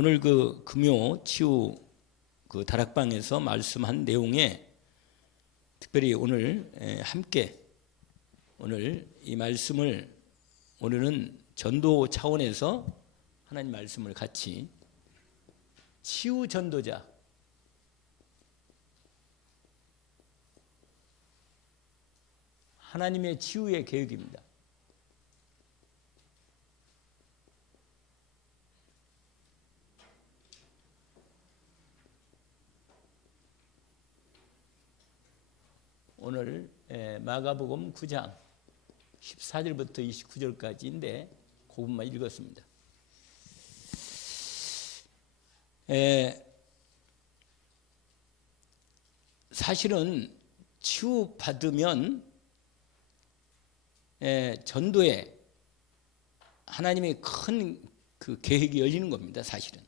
오늘 그 금요 치유 그 다락방에서 말씀한 내용에 특별히 오늘 함께 오늘 이 말씀을 오늘은 전도 차원에서 하나님 말씀을 같이 치유 전도자 하나님의 치유의 계획입니다. 오늘 마가복음 9장 14절부터 29절까지인데 그 부분만 읽었습니다. 사실은 치유받으면 전도에 하나님의 큰 그 계획이 열리는 겁니다. 사실은.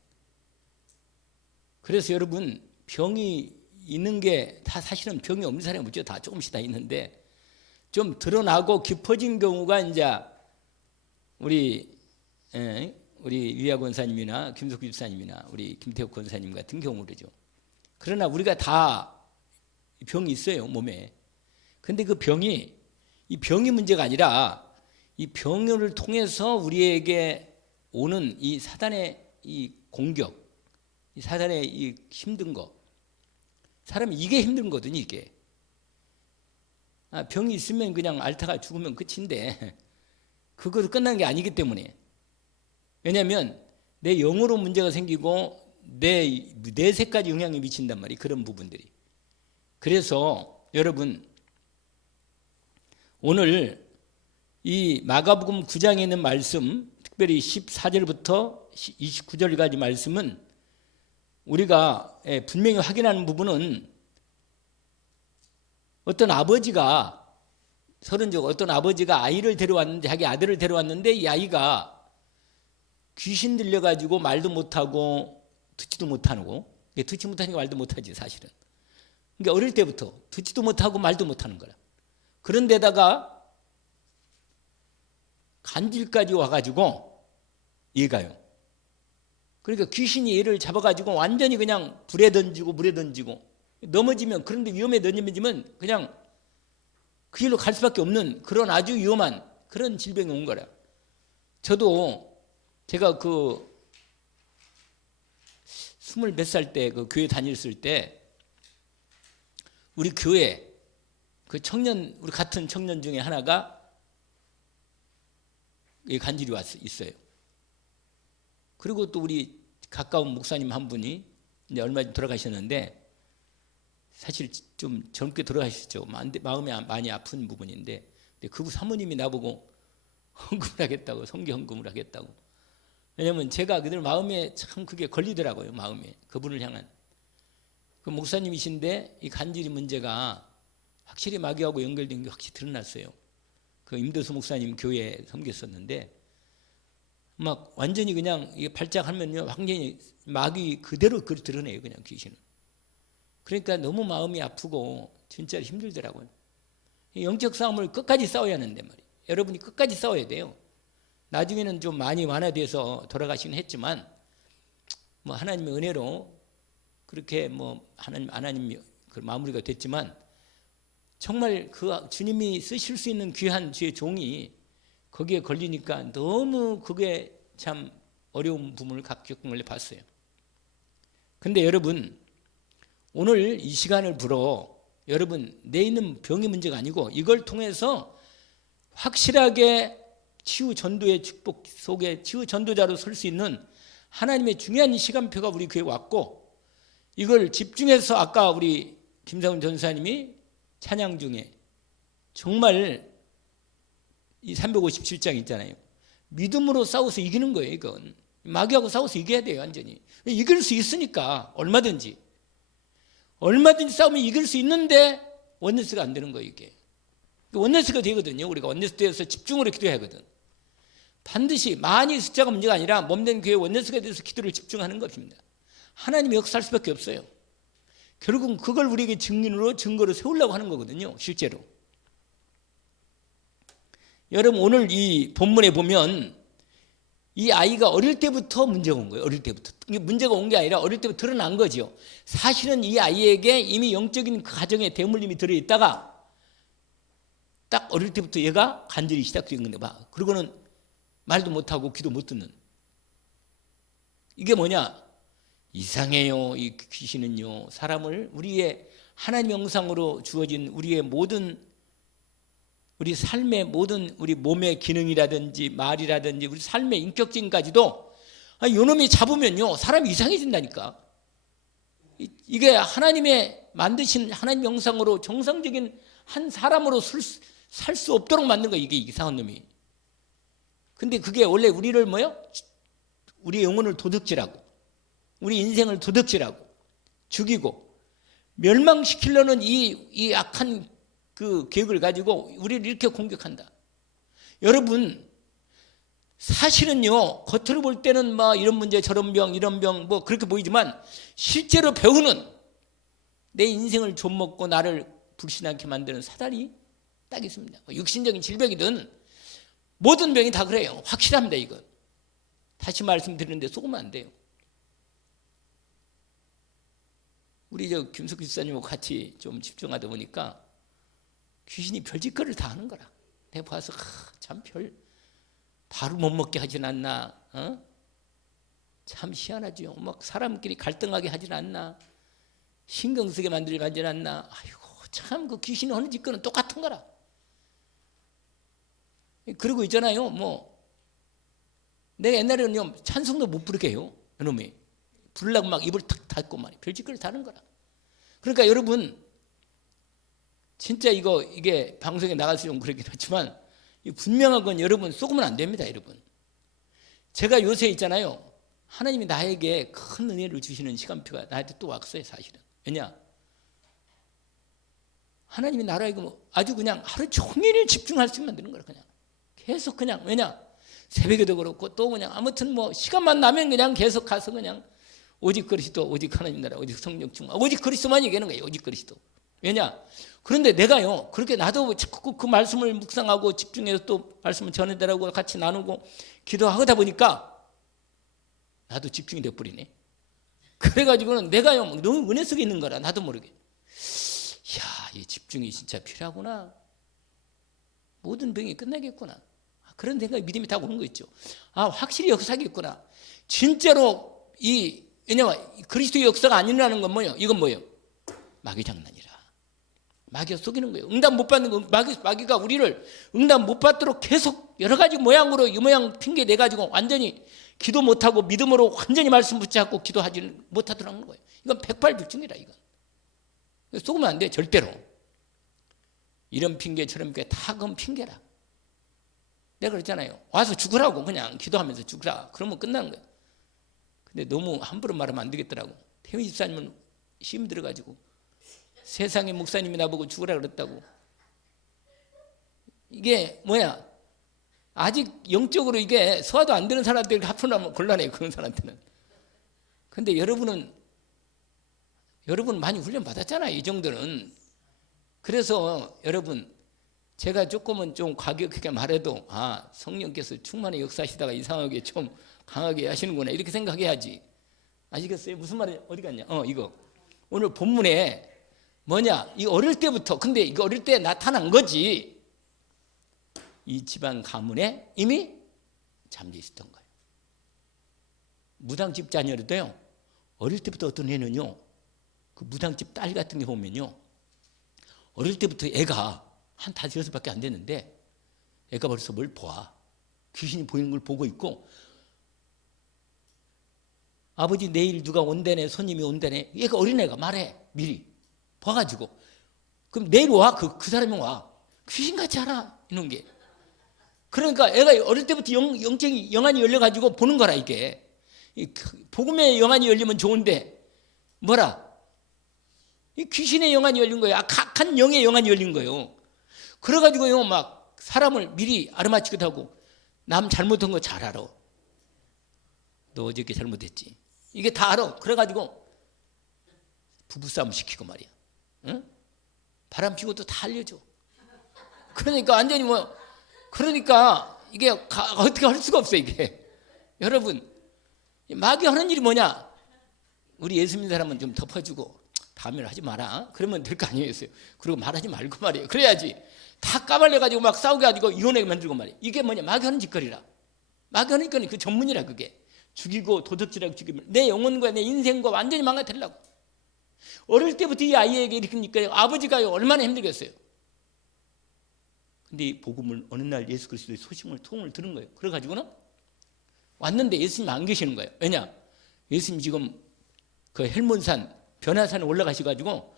그래서 여러분 병이 있는 게 다 사실은 병이 없는 사람이 없죠. 다 조금씩 다 있는데 좀 드러나고 깊어진 경우가 이제 우리 위아 권사님이나 김석규 집사님이나 우리 김태욱 권사님 같은 경우죠. 그러나 우리가 다 병이 있어요, 몸에. 근데 그 병이 이 병이 문제가 아니라 이 병을 통해서 우리에게 오는 이 사단의 이 공격, 이 사단의 이 힘든 거. 사람이 이게 힘든 거거든요, 이게. 병이 있으면 그냥 앓다가 죽으면 끝인데 그것도 끝난 게 아니기 때문에. 왜냐하면 내 영으로 문제가 생기고 내 내세까지 영향이 미친단 말이에요, 그런 부분들이. 그래서 여러분 오늘 이 마가복음 9장에 있는 말씀, 특별히 14절부터 29절까지 말씀은 우리가 분명히 확인하는 부분은 어떤 아버지가 어떤 아버지가 아이를 데려왔는데 자기 아들을 데려왔는데 이 아이가 귀신 들려가지고 말도 못하고 듣지도 못하고 듣지 못하니까 말도 못하지 사실은. 그러니까 어릴 때부터 듣지도 못하고 말도 못하는 거라. 그런데다가 간질까지 와가지고 얘가요. 그러니까 귀신이 얘를 잡아가지고 완전히 그냥 불에 던지고 물에 던지고 넘어지면 그런데 위험에 넘어지면 그냥 그 길로 갈 수밖에 없는 그런 아주 위험한 그런 질병이 온 거라. 저도 제가 그 20몇 살 때 그 교회 다녔을 때 우리 교회 그 청년 우리 같은 청년 중에 하나가 간질이 있어요. 그리고 또 우리 가까운 목사님 한 분이 이제 얼마 전에 돌아가셨는데 사실 좀 젊게 돌아가셨죠. 마음이 많이 아픈 부분인데 그 사모님이 나보고 헌금을 하겠다고, 성교 헌금을 하겠다고. 왜냐하면 제가 그들 마음에 참 그게 걸리더라고요. 마음에 그분을 향한. 그 목사님이신데 이 간질이 문제가 확실히 마귀하고 연결된 게 확실히 드러났어요. 그 임도수 목사님 교회에 섬겼었는데 막 완전히 그냥 이게 발작하면요 완전히 마귀 그대로 드러내요, 그냥 귀신은. 그러니까 너무 마음이 아프고 진짜 힘들더라고요. 영적 싸움을 끝까지 싸워야 하는데 말이에요. 여러분이 끝까지 싸워야 돼요. 나중에는 좀 많이 완화돼서 돌아가시긴 했지만 뭐 하나님의 은혜로 그렇게 뭐 하나님 그 마무리가 됐지만 정말 그 주님이 쓰실 수 있는 귀한 주의 종이 거기에 걸리니까 너무 그게 참 어려운 부분을 겪은 걸 봤어요. 근데 여러분 오늘 이 시간을 불어 여러분 내 있는 병의 문제가 아니고 이걸 통해서 확실하게 치유 전도의 축복 속에 치유 전도자로 설 수 있는 하나님의 중요한 시간표가 우리 교회에 왔고 이걸 집중해서 아까 우리 김상훈 전사님이 찬양 중에 정말 이 357장 있잖아요. 믿음으로 싸워서 이기는 거예요, 이건. 마귀하고 싸워서 이겨야 돼요, 완전히. 이길 수 있으니까, 얼마든지 싸우면 이길 수 있는데, 원네스가 안 되는 거예요, 이게. 원네스가 되거든요, 우리가. 원네스 되어서 집중으로 기도해야 하거든. 반드시, 많이 숫자가 문제가 아니라, 몸된 교회 원네스가 돼서 기도를 집중하는 것입니다. 하나님이 역사할 수밖에 없어요. 결국은 그걸 우리에게 증거로 세우려고 하는 거거든요, 실제로. 여러분 오늘 이 본문에 보면 이 아이가 어릴 때부터 문제가 온 거예요. 어릴 때부터. 이게 문제가 온 게 아니라 어릴 때부터 드러난 거죠. 사실은 이 아이에게 이미 영적인 그 가정에 대물림이 들어있다가 딱 어릴 때부터 얘가 간절히 시작된 건데 봐. 그러고는 말도 못하고 귀도 못 듣는. 이게 뭐냐? 이상해요. 이 귀신은요. 사람을 우리의 하나님 형상으로 주어진 우리의 모든 우리 삶의 모든 우리 몸의 기능이라든지 말이라든지 우리 삶의 인격적인까지도 요놈이 잡으면요. 사람이 이상해진다니까. 이게 하나님의 만드신 하나님 형상으로 정상적인 한 사람으로 살 수 없도록 만든 거예요. 이게 이상한 놈이. 근데 그게 원래 우리를 뭐요? 우리의 영혼을 도둑질하고 우리 인생을 도둑질하고 죽이고 멸망시키려는 이 악한 그 계획을 가지고 우리를 이렇게 공격한다. 여러분 사실은요 겉으로 볼 때는 막 이런 문제 저런 병 이런 병 뭐 그렇게 보이지만 실제로 배우는 내 인생을 좀먹고 나를 불신하게 만드는 사단이 딱 있습니다. 육신적인 질병이든 모든 병이 다 그래요. 확실합니다. 이거 다시 말씀드리는데 속으면 안 돼요. 우리 저 김석규 집사님하고 같이 좀 집중하다 보니까 귀신이 별짓거리를 다 하는 거라. 내가 봐서 참 바로 못 먹게 하진 않나. 참 희한하죠. 막 사람끼리 갈등하게 하진 않나. 신경 쓰게 만들게 하진 않나. 아이고 참 그 귀신이 하는 짓거리는 똑같은 거라. 그리고 있잖아요. 뭐 내가 옛날에는요 찬송도 못 부르게 해요. 이놈이 부르려고 막 입을 탁 닫고 말이야. 별짓거리를 다 하는 거라. 그러니까 여러분 진짜 이게 방송에 나가서 좀 그렇긴 하지만 분명한 건 여러분 속으면 안 됩니다. 여러분 제가 요새 있잖아요 하나님이 나에게 큰 은혜를 주시는 시간표가 나한테 또 왔어요. 사실은 왜냐 하나님이 나라에 아주 그냥 하루 종일 집중할 수 만드는 거라. 그냥 계속 그냥 왜냐 새벽에도 그렇고 또 그냥 아무튼 뭐 시간만 나면 그냥 계속 가서 그냥 오직 그리스도 오직 하나님 나라 오직 성령 충만 오직 그리스도만 얘기하는 거예요. 오직 그리스도. 왜냐 그런데 내가요 그렇게 나도 자꾸 그 말씀을 묵상하고 집중해서 또 말씀을 전해달라고 같이 나누고 기도하다 보니까 나도 집중이 돼버리네. 그래가지고는 내가요 너무 은혜 속에 있는 거라 나도 모르게. 이야 이 집중이 진짜 필요하구나. 모든 병이 끝나겠구나. 그런 생각이 믿음이 다 오는 거 있죠. 확실히 역사하겠구나. 진짜로 왜냐면 그리스도의 역사가 아니라는 건 뭐예요? 이건 뭐예요? 마귀 장난이라. 마귀가 속이는 거예요. 응답 못 받는 거 마귀가 우리를 응답 못 받도록 계속 여러 가지 모양으로 이 모양 핑계 내가지고 완전히 기도 못하고 믿음으로 완전히 말씀 붙잡고 기도하지 못하도록 하는 거예요. 이건 백발백중이라 이건. 속으면 안 돼 절대로. 이런 핑계 저런 핑계 다 그건 핑계라. 내가 그랬잖아요. 와서 죽으라고 그냥 기도하면서 죽으라. 그러면 끝나는 거야. 근데 너무 함부로 말하면 안 되겠더라고. 태민 집사님은 힘 들어가지고 세상의 목사님이 나보고 죽으라 그랬다고. 이게 뭐야? 아직 영적으로 이게 소화도 안 되는 사람들이 앞으로 하면 곤란해요. 그런 사람한테는. 근데 여러분 많이 훈련 받았잖아요. 이 정도는. 그래서 여러분 제가 조금은 좀 과격하게 말해도 성령께서 충만히 역사하시다가 이상하게 좀 강하게 하시는구나 이렇게 생각해야지. 아시겠어요? 무슨 말이 어디 갔냐? 이거 오늘 본문에 뭐냐? 이 어릴 때부터 근데 이거 어릴 때 나타난 거지. 이 집안 가문에 이미 잠재 있었던 거예요. 무당집 자녀로도요. 어릴 때부터 어떤 애는요. 그 무당집 딸 같은 게 보면요. 어릴 때부터 애가 한 5, 6밖에 안 됐는데 애가 벌써 뭘 봐. 귀신이 보이는 걸 보고 있고 아버지 내일 누가 온다네 손님이 온다네 얘가 어린애가 말해 미리 봐가지고 그럼 내일 와 그 사람이 와 귀신같이 알아 이런 게 그러니까 애가 어릴 때부터 영적인 영안이 열려가지고 보는 거라 이게 복음의 영안이 열리면 좋은데 뭐라 이 귀신의 영안이 열린 거예요. 악한 영의 영안이 열린 거예요. 그래가지고요 막 사람을 미리 알아맞히기도 하고 남 잘못한 거 잘 알아. 너 어저께 잘못했지. 이게 다 알아. 그래가지고 부부싸움 시키고 말이야. 응? 바람 피고 또 다 알려줘. 그러니까 완전히 그러니까 이게 어떻게 할 수가 없어 이게. 여러분, 마귀 하는 일이 뭐냐? 우리 예수 믿는 사람은 좀 덮어주고 다음에는 하지 마라. 그러면 될 거 아니에요. 그리고 말하지 말고 말이에요. 그래야지. 다 까발려가지고 막 싸우게 가지고 이혼하게 만들고 말이에요. 이게 뭐냐? 마귀 하는 짓거리라. 마귀 하는 짓거리 그 전문이라 그게. 죽이고 도둑질하고 죽이면 내 영혼과 내 인생과 완전히 망가뜨리려고. 어릴 때부터 이 아이에게 일으키니까 아버지가 얼마나 힘들겠어요. 근데 이 복음을 어느 날 예수 그리스도의 소식을 들은 거예요. 그래가지고는 왔는데 예수님 안 계시는 거예요. 왜냐? 예수님 지금 그 헬몬산 변화산에 올라가셔가지고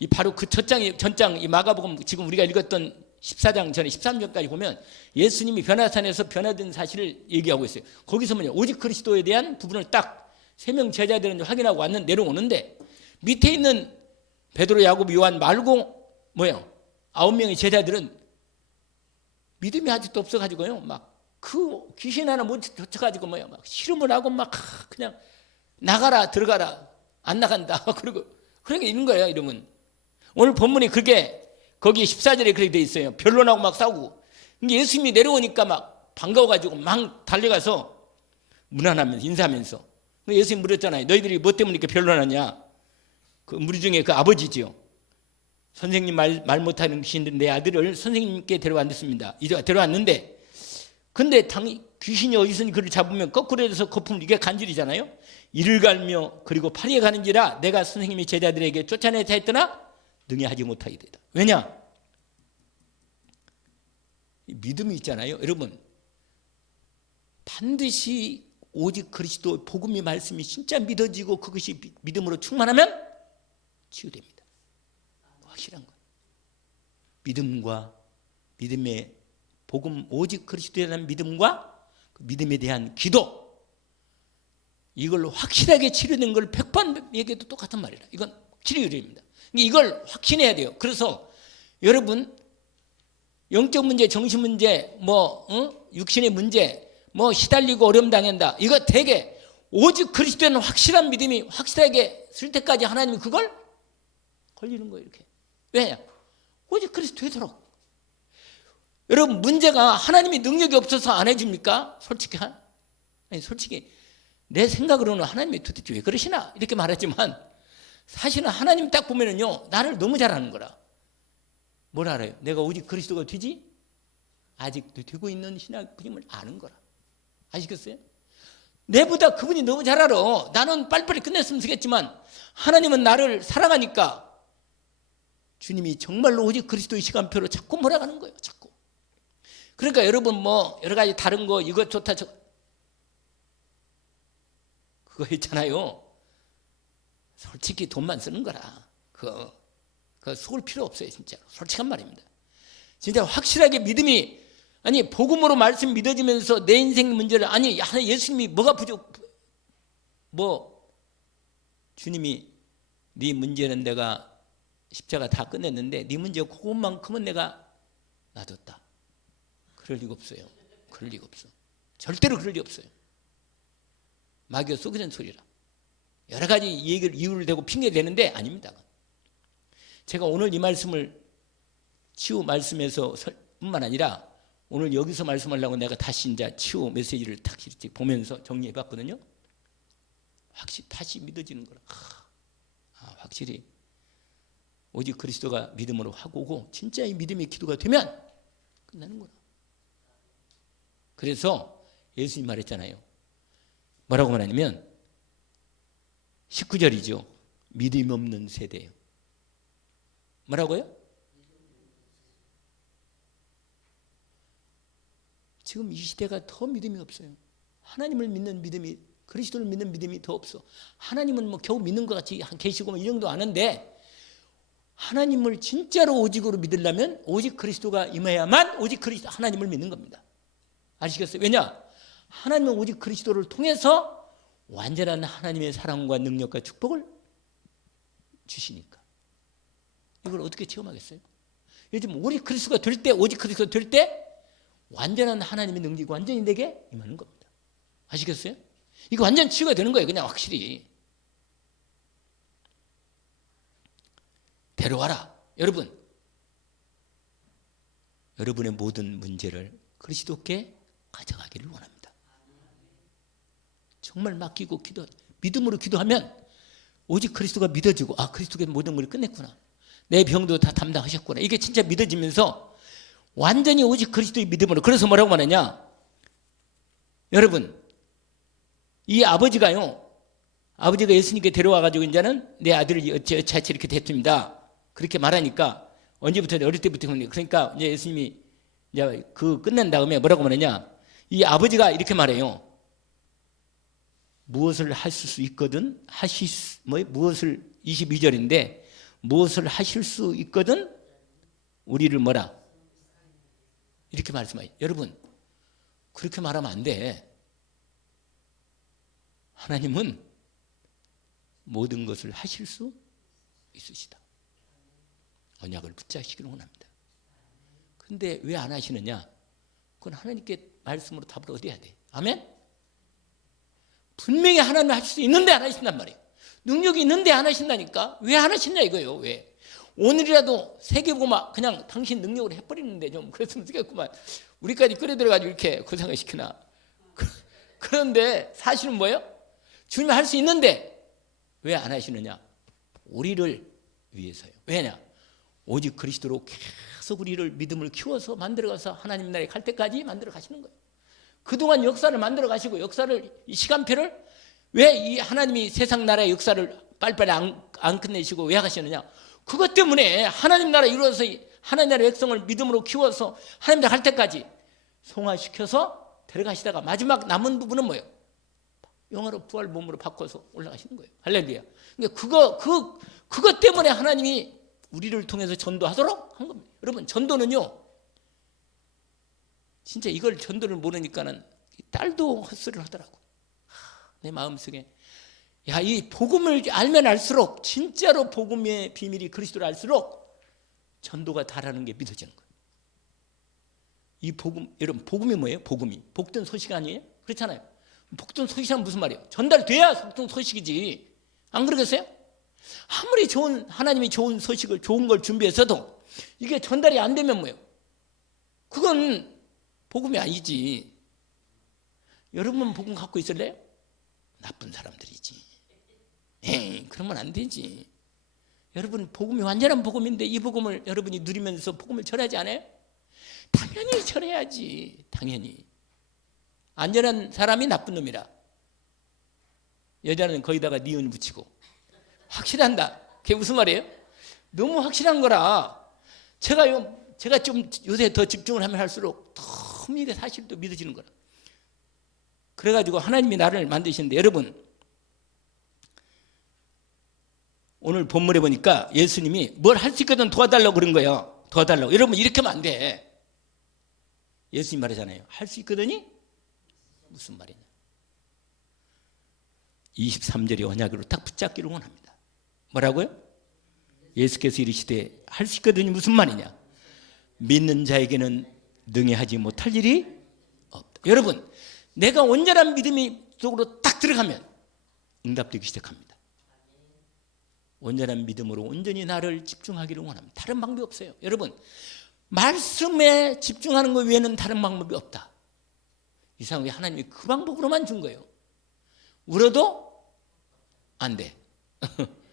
이 바로 그 전장 이 마가복음 지금 우리가 읽었던 14장 전에 13장까지 보면 예수님이 변화산에서 변화된 사실을 얘기하고 있어요. 거기서 뭐냐? 오직 그리스도에 대한 부분을 딱 3명 제자들은 확인하고 내려오는데 밑에 있는 베드로, 야곱, 요한 말고 뭐예요? 9명의 제자들은 믿음이 아직도 없어가지고요. 막 그 귀신 하나 못 쫓아가지고 뭐야? 막 실험을 하고 막 그냥 나가라 들어가라 안 나간다. 그리고 그렇게 있는 거예요. 이러면 오늘 본문이 그게 거기 14절에 그렇게 돼 있어요. 변론하고 막 싸우고. 근데 예수님이 내려오니까 막 반가워가지고 막 달려가서 문안하면서 인사하면서 예수님 물었잖아요. 너희들이 뭐 때문에 이렇게 변론하냐? 그 무리 중에 그 아버지지요. 선생님 말 못하는 귀신들 내 아들을 선생님께 데려왔습니다. 이제 데려왔는데 근데 귀신이 어디서 그를 잡으면 거꾸로 해서 거품 이게 간질이잖아요. 이를 갈며 그리고 파리에 가는지라 내가 선생님이 제자들에게 쫓아내자 했더나 능히 하지 못하게 되다. 왜냐? 믿음이 있잖아요. 여러분 반드시 오직 그리스도 복음의 말씀이 진짜 믿어지고 그것이 믿음으로 충만하면 치유됩니다. 확실한 거예요. 믿음과 믿음의 복음 오직 그리스도에 대한 믿음과 그 믿음에 대한 기도 이걸로 확실하게 치료된 걸 100번 얘기해도 똑같은 말이라. 이건 치료율입니다. 이걸 확신해야 돼요. 그래서 여러분 영적 문제, 정신 문제, 육신의 문제, 시달리고 어려움 당한다. 이거 되게 오직 그리스도에는 확실한 믿음이 확실하게 쓸 때까지 하나님이 그걸 걸리는 거예요. 이렇게. 왜냐? 오직 그리스도이도록. 여러분 문제가 하나님이 능력이 없어서 안 해줍니까? 솔직히 내 생각으로는 하나님이 도대체 왜 그러시나 이렇게 말하지만 사실은 하나님 딱 보면은요 나를 너무 잘하는 거라. 뭘 알아요? 내가 오직 그리스도가 되지 아직도 되고 있는 신앙임을 아는 거라. 아시겠어요? 내보다 그분이 너무 잘 알아. 나는 빨리빨리 끝냈으면 좋겠지만 하나님은 나를 사랑하니까 주님이 정말로 오직 그리스도의 시간표로 자꾸 몰아가는 거예요. 자꾸. 그러니까 여러분 여러 가지 다른 거 이것 좋다 그거 있잖아요. 솔직히 돈만 쓰는 거라. 그거 속을 필요 없어요. 진짜 솔직한 말입니다. 진짜 확실하게 믿음이 복음으로 말씀 믿어지면서 내 인생 문제를 예수님이 뭐가 주님이 네 문제는 내가 십자가 다 끝냈는데 네 문제 그것만큼은 내가 놔뒀다. 그럴 리가 없어요. 그럴 리가 없어. 절대로 그럴 리 없어요. 마귀가 쏘기는 소리라. 여러 가지 이유를 대고 핑계 대는데 아닙니다. 제가 오늘 이 말씀을 치유 말씀에서 뿐만 아니라 오늘 여기서 말씀하려고 내가 다시 이제 치유 메시지를 탁 이렇게 보면서 정리해 봤거든요. 확실히 다시 믿어지는 거라. 확실히 오직 그리스도가 믿음으로 하고 진짜 이 믿음의 기도가 되면 끝나는 거라. 그래서 예수님 말했잖아요. 뭐라고 말하냐면 19절이죠. 믿음 없는 세대예요. 뭐라고요? 지금 이 시대가 더 믿음이 없어요. 하나님을 믿는 믿음이 그리스도를 믿는 믿음이 더 없어. 하나님은 겨우 믿는 것 같이 계시고 이 정도 아는데 하나님을 진짜로 오직으로 믿으려면 오직 그리스도가 임해야만 오직 그리스도 하나님을 믿는 겁니다. 아시겠어요? 왜냐? 하나님은 오직 그리스도를 통해서 완전한 하나님의 사랑과 능력과 축복을 주시니까. 이걸 어떻게 체험하겠어요? 요즘 오직 그리스도가 될 때, 오직 그리스도가 될 때 완전한 하나님의 능력이 완전히 내게 임하는 겁니다. 아시겠어요? 이거 완전 치유가 되는 거예요. 그냥 확실히. 데려와라. 여러분의 모든 문제를 그리스도께 가져가기를 원합니다. 정말 맡기고 믿음으로 기도하면 오직 그리스도가 믿어지고, 아, 그리스도가 모든 걸 끝냈구나, 내 병도 다 담당하셨구나, 이게 진짜 믿어지면서 완전히 오직 그리스도의 믿음으로. 그래서 뭐라고 말하냐, 여러분, 이 아버지가 예수님께 데려와가지고 이제는 내 아들을 어찌어찌 이렇게 됐습니다, 그렇게 말하니까, 언제부터? 어릴 때부터. 그러니까 이제 예수님이 이제 그 끝난 다음에 뭐라고 말하냐, 이 아버지가 이렇게 말해요. 무엇을 하실 수 있거든 무엇을, 22절인데, 무엇을 하실 수 있거든 우리를 뭐라 이렇게 말씀해요. 여러분, 그렇게 말하면 안 돼. 하나님은 모든 것을 하실 수 있으시다. 언약을 붙잡으시기를 원합니다. 근데 왜 안 하시느냐? 그건 하나님께 말씀으로 답을 얻어야 돼. 아멘? 분명히 하나님이 하실 수 있는데 안 하신단 말이에요. 능력이 있는데 안 하신다니까. 왜 안 하시냐 이거예요. 왜? 오늘이라도 세계보고만 그냥 당신 능력으로 해버리는데 좀 그랬으면 좋겠구만. 우리까지 끌어들여가지고 이렇게 고생을 시키나. 그런데 사실은 뭐예요? 주님이 할 수 있는데 왜 안 하시느냐? 우리를 위해서요. 왜냐? 오직 그리스도로 계속 우리를 믿음을 키워서 만들어가서 하나님 나라에 갈 때까지 만들어 가시는 거예요. 그동안 역사를 만들어 가시고, 역사를, 이 시간표를 왜 이 하나님이 세상 나라의 역사를 빨리빨리 안 끝내시고 왜 하시느냐? 그것 때문에 하나님 나라 이루어서 하나님 나라의 백성을 믿음으로 키워서 하나님 나라 갈 때까지 성화시켜서 데려가시다가 마지막 남은 부분은 뭐예요? 영화로 부활 몸으로 바꿔서 올라가시는 거예요. 할렐루야. 그러니까 그것 때문에 하나님이 우리를 통해서 전도하도록 한 겁니다. 여러분, 전도는요, 진짜 이걸 전도를 모르니까는 딸도 헛소리를 하더라고. 내 마음속에, 야, 이 복음을 알면 알수록, 진짜로 복음의 비밀이 그리스도를 알수록 전도가 다라는 게 믿어지는 거예요. 이 복음, 여러분, 복음이 뭐예요? 복음이 복된 소식 아니에요? 그렇잖아요. 복된 소식은 무슨 말이에요? 전달돼야 복된 소식이지. 안 그러겠어요? 아무리 좋은, 하나님이 좋은 소식을, 좋은 걸 준비해서도 이게 전달이 안 되면 뭐예요? 그건 복음이 아니지. 여러분 복음 갖고 있을래요? 나쁜 사람들이지. 에이, 그러면 안 되지. 여러분 복음이 완전한 복음인데 이 복음을 여러분이 누리면서 복음을 전하지 않아요? 당연히 전해야지. 당연히. 안전한 사람이 나쁜 놈이라. 여자는 거기다가 니은 붙이고. 확실한다. 그게 무슨 말이에요? 너무 확실한 거라. 제가 좀 요새 더 집중을 하면 할수록 너무 이게 사실도 믿어지는 거라. 그래가지고 하나님이 나를 만드시는데, 여러분, 오늘 본문에 보니까 예수님이 뭘 할 수 있거든 도와달라고 그런 거예요. 도와달라고. 여러분, 이렇게 하면 안 돼. 예수님 말하잖아요. 할 수 있거든이 무슨 말이냐? 23절의 언약으로 딱 붙잡기를 원합니다. 뭐라고요? 예수께서 이르시되 할 수 있거든이 무슨 말이냐? 믿는 자에게는 능히 하지 못할 일이 없다. 여러분, 내가 온전한 믿음이 속으로 딱 들어가면 응답되기 시작합니다. 온전한 믿음으로 온전히 나를 집중하기를 원합니다. 다른 방법이 없어요. 여러분, 말씀에 집중하는 것 외에는 다른 방법이 없다. 이상하게 하나님이 그 방법으로만 준 거예요. 울어도 안 돼.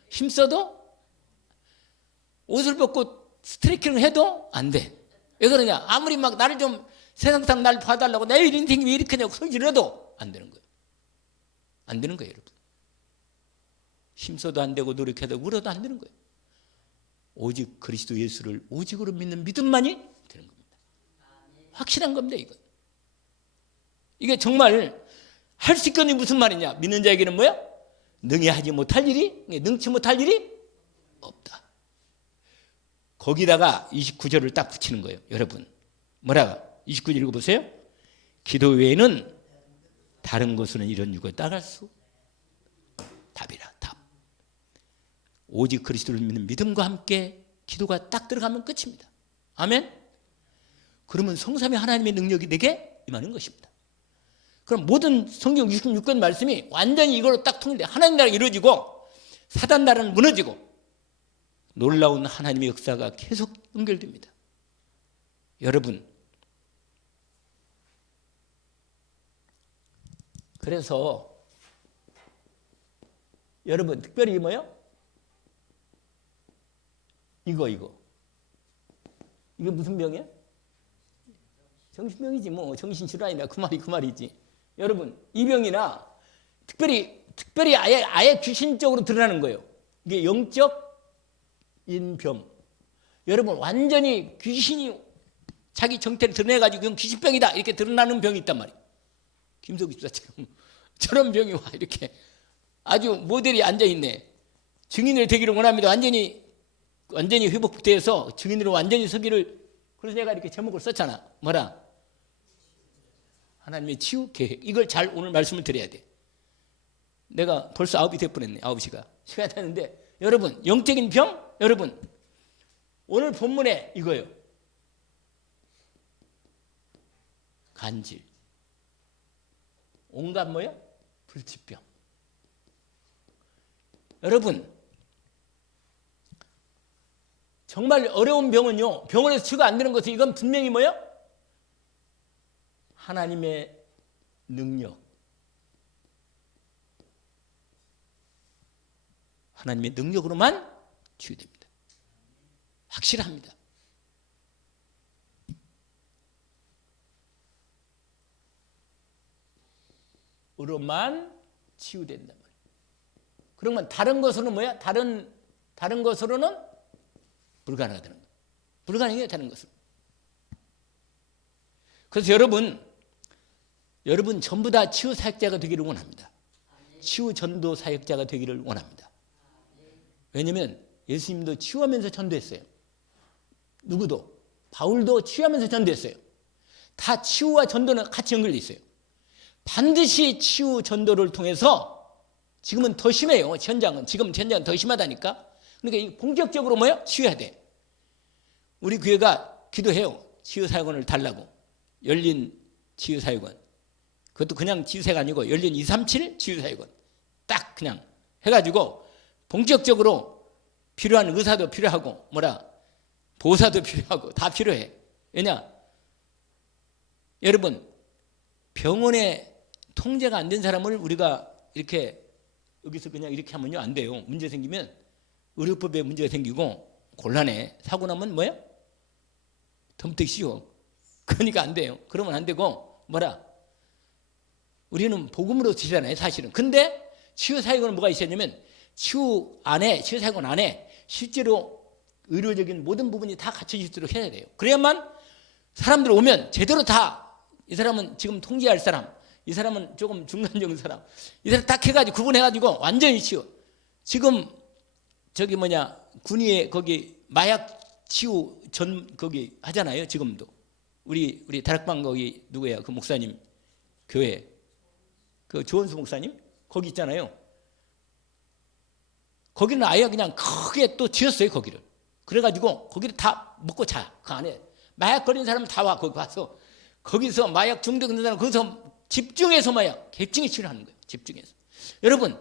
힘써도, 옷을 벗고 스트레칭을 해도 안 돼. 왜 그러냐? 아무리 막 나를 좀 세상상 날 봐달라고 내 인생이 왜 이렇게 하냐고 소리질러도 안 되는 거예요. 안 되는 거예요, 여러분. 힘써도 안 되고 노력해도 울어도 안 되는 거예요. 오직 그리스도 예수를 오직으로 믿는 믿음만이 되는 겁니다. 확실한 겁니다, 이거. 이게 정말 할 수 있거니 무슨 말이냐? 믿는 자에게는 뭐야? 능히 하지 못할 일이, 능치 못할 일이 없다. 거기다가 29절을 딱 붙이는 거예요, 여러분. 뭐라고? 29절 읽어보세요. 기도 외에는 다른 것으로는 이런 유고 따갈 수 답이라. 답. 오직 그리스도를 믿는 믿음과 함께 기도가 딱 들어가면 끝입니다. 아멘. 그러면 성삼위 하나님의 능력이 내게 임하는 것입니다. 그럼 모든 성경 66권 말씀이 완전히 이걸로 딱 통일돼. 하나님 나라가 이루어지고 사단 나라는 무너지고 놀라운 하나님의 역사가 계속 연결됩니다. 여러분, 그래서 여러분 특별히 뭐요? 이거 이게 무슨 병이야? 정신병이지 뭐. 정신질환이나 그 말이지. 여러분 이 병이나 특별히 아예 귀신적으로 드러나는 거예요. 이게 영적인 병. 여러분 완전히 귀신이 자기 정태를 드러내가지고 이건 귀신병이다 이렇게 드러나는 병이 있단 말이에요. 김석기 집사처럼 저런 병이 와 이렇게 아주 모델이 앉아있네. 증인을 되기를 원합니다. 완전히 회복돼서 증인으로 완전히 서기를. 그래서 내가 이렇게 제목을 썼잖아. 뭐라? 하나님의 치유 계획. 이걸 잘 오늘 말씀을 드려야 돼. 내가 벌써 9이 될 뻔했네. 9시가 시간이 됐는데 여러분 영적인 병 여러분 오늘 본문에 이거예요. 간질 온갖 뭐야? 불치병. 여러분 정말 어려운 병은요 병원에서 치유가 안 되는 것은 이건 분명히 뭐야? 하나님의 능력. 하나님의 능력으로만 치유됩니다. 확실합니다. 으로만 치유된단 말이에요. 그러면 다른 것으로는 뭐야? 다른 것으로는 불가능하다는 거예요. 불가능해요, 다른 것으로. 그래서 여러분 전부 다 치유 사역자가 되기를 원합니다. 치유 전도 사역자가 되기를 원합니다. 왜냐하면 예수님도 치유하면서 전도했어요. 누구도 바울도 치유하면서 전도했어요. 다 치유와 전도는 같이 연결돼 있어요. 반드시 치유 전도를 통해서 지금은 더 심해요. 지금 현장은 더 심하다니까. 그러니까 본격적으로 뭐야? 치유해야 돼. 우리 교회가 기도해요. 치유사역원을 달라고. 열린 치유사역원. 그것도 그냥 치유사역 아니고 열린 237 치유사역원. 딱 그냥 해가지고 본격적으로 필요한 의사도 필요하고 보호사도 필요하고 다 필요해. 왜냐? 여러분 병원에 통제가 안 된 사람을 우리가 이렇게 여기서 그냥 이렇게 하면요 안 돼요. 문제 생기면 의료법에 문제가 생기고 곤란해. 사고 나면 뭐야? 덤뜩 씌워. 그러니까 안 돼요. 그러면 안 되고 우리는 복음으로 치잖아요 사실은. 근데 치유사역은 뭐가 있었냐면 치유사역원 안에 실제로 의료적인 모든 부분이 다 갖춰질 수 있도록 해야 돼요. 그래야만 사람들 오면 제대로 다 이 사람은 지금 통제할 사람, 이 사람은 조금 중간적인 사람, 이 사람 딱 해가지고 구분해가지고 완전히 치유. 지금 군위에 거기 마약 치유 거기 하잖아요. 지금도 우리 다락방 거기 누구야? 그 목사님 교회 그 조원수 목사님 거기 있잖아요. 거기는 아예 그냥 크게 또 지었어요 거기를. 그래가지고 거기를 다 먹고 자. 그 안에 마약 걸린 사람 다 와. 거기 가서 거기서 마약 중독된 사람 거기서 집중해서 집중해 치료하는 거예요. 집중해서. 여러분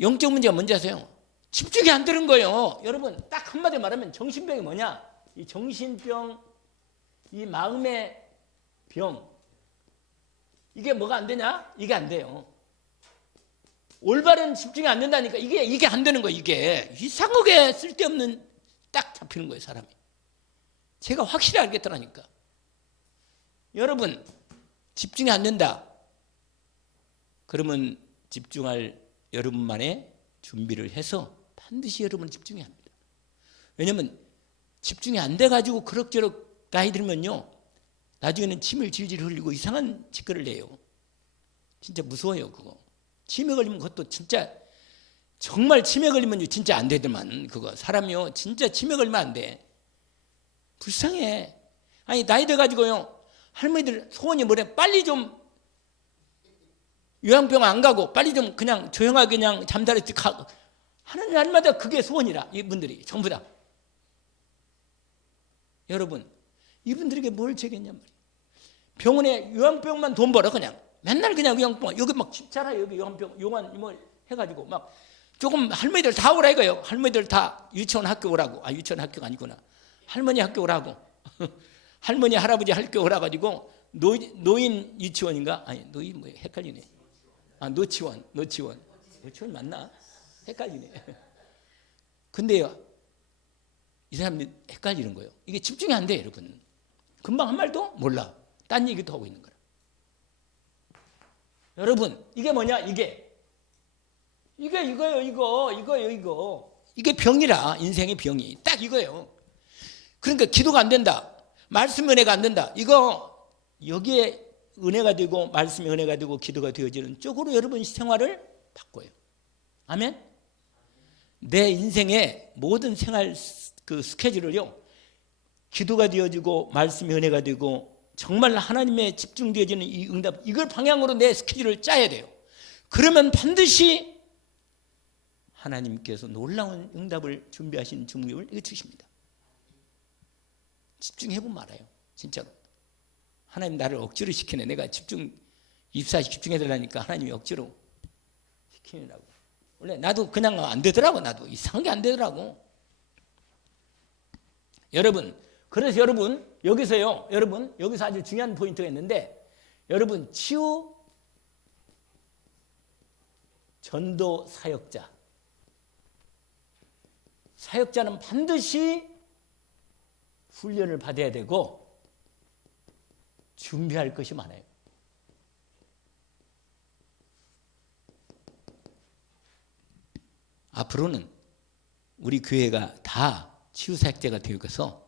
영적 문제가 뭔지 아세요? 집중이 안 되는 거예요. 여러분 딱 한마디로 말하면 정신병이 뭐냐? 이 정신병, 이 마음의 병, 이게 뭐가 안 되냐? 이게 안 돼요. 올바른 집중이 안 된다니까. 이게 안 되는 거예요. 이게 이상하게 쓸데없는 딱 잡히는 거예요 사람이. 제가 확실히 알겠더라니까. 여러분 집중이 안 된다. 그러면 집중할 여러분만의 준비를 해서 반드시 여러분은 집중해야 합니다. 왜냐하면 집중이 안 돼가지고 그럭저럭 나이 들면요 나중에는 침을 질질 흘리고 이상한 짓거리를 내요. 진짜 무서워요 그거. 치매 걸리면 그것도 진짜 정말 치매 걸리면 진짜 안 되더만. 그거 사람이요 진짜 치매 걸리면 안 돼. 불쌍해. 아니 나이 돼가지고요 할머니들 소원이 뭐래? 빨리 좀 요양병 안 가고 빨리 좀 그냥 조용하게 그냥 잠자리에 가고 하는 날마다 그게 소원이라. 이분들이 전부 다. 여러분 이분들에게 뭘 죄겠냔 말이에요. 병원에 요양병만 돈 벌어. 그냥 맨날 그냥 요양병 여기 막 집잖아요. 여기 요양병 뭐 해가지고 막 조금 할머니들 다 오라 이거예요. 할머니들 다 유치원 학교 오라고. 유치원 학교가 아니구나. 할머니 학교 오라고. 할머니 할아버지 학교 오라 가지고 노인 유치원인가? 아니 노인 뭐 헷갈리네. 노치원. 저는 맞나? 헷갈리네. 근데요, 이 사람이 헷갈리는 거예요. 이게 집중이 안 돼, 여러분. 금방 한 말도 몰라. 딴 얘기도 하고 있는 거라. 여러분, 이게 뭐냐? 이거예요, 이거. 이게 병이라, 인생의 병이. 딱 이거예요. 그러니까 기도가 안 된다. 말씀 은혜가 안 된다. 이거 여기에 은혜가 되고 말씀의 은혜가 되고 기도가 되어지는 쪽으로 여러분 생활을 바꿔요. 아멘? 내 인생의 모든 생활 그 스케줄을요, 기도가 되어지고 말씀의 은혜가 되고 정말 하나님의 집중되어지는 이 응답, 이걸 방향으로 내 스케줄을 짜야 돼요. 그러면 반드시 하나님께서 놀라운 응답을 준비하신 주목을 주십니다. 집중해보면 알아요. 진짜로. 하나님 나를 억지로 시키네. 내가 24시간 집중해야 되려니까 하나님이 억지로 시키느라고. 원래 나도 그냥 안 되더라고. 나도 이상하게 안 되더라고. 여러분, 그래서 여러분 여기서요, 여기서 아주 중요한 포인트가 있는데, 여러분 치유 전도 사역자는 반드시 훈련을 받아야 되고 준비할 것이 많아요. 앞으로는 우리 교회가 다 치유 사역자가 되어서